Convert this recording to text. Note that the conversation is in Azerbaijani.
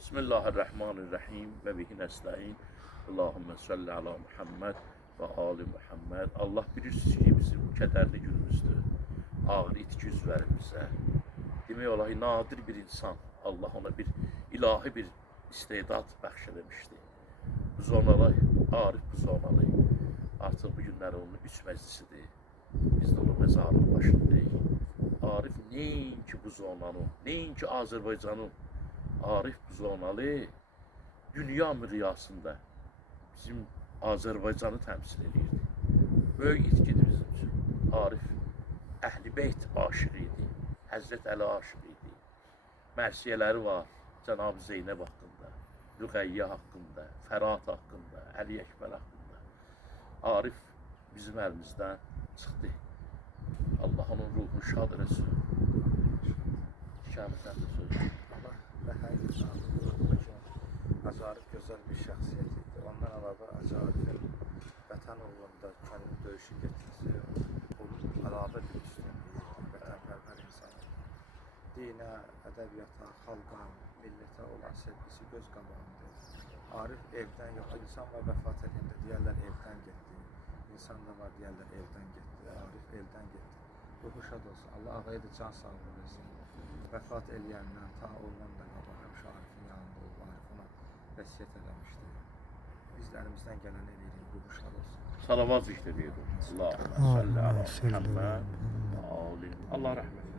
Bismillahirrahmanirrahim ve bihi nesta'in. Allahümme salli ala Muhammed ve ali Muhammed. Allah bilirsiniz ki bizim bu kədərli günümüzdür. Ağır itki yüz verir bizə. Demək olar ki, nadir bir insan, Allah ona bir ilahi bir istedad bəxş eləmişdi. Buzonalı, Arif Buzonalı. Artıq bu günlər onun 3 məclisidir. Biz də onun məzarının başındayıq. Arif nəinki Buzonanı, nəinki Azərbaycanın, Arif Buzonalı dünya miqyasında bizim Azərbaycanı təmsil edirdi. Böyük itkidir bizim üçün. Arif Əhl-i Beyt aşığı idi, Həzrət Əli aşığı idi. Mərsiyələri var Cənab-ı Zeynəb haqqında, Rüqəyyə haqqında, Fərat haqqında, Əli Əkbər haqqında. Arif bizim əlimizdən çıxdı. Allah onun ruhunu şad eləsin. Şəhəmətən də söz. Acarif gözəl bir şəxsiyyət idi. Ondan əlavə Acarifin vətən uğrunda könüllü döyüşü getməsi onun əlavə bir üstünlüyü, vətənpərvər insan idi. Dinə, ədəbiyyata, xalqa, millətə olan sevgisi göz qabağındadır. Arif evdən yox, insan var vəfat edəndə deyərlər evdən getdi. İnsan da var deyərlər evdən getdi. Arif evdən getdi. Ruhu şad olsun. Allah ağaya da can sağlığı versin. Vəfat eləyəndən ta ondan da qabaq həmişə Arifin yanında olub, Arif ona vəsiyyət eləmişdi. Biz də əlimizdən gələni eləyirik, ruhu şad olsun. Salavat zikr ediyoruz. Allahümme salli ala Muhammed. Allah rahmet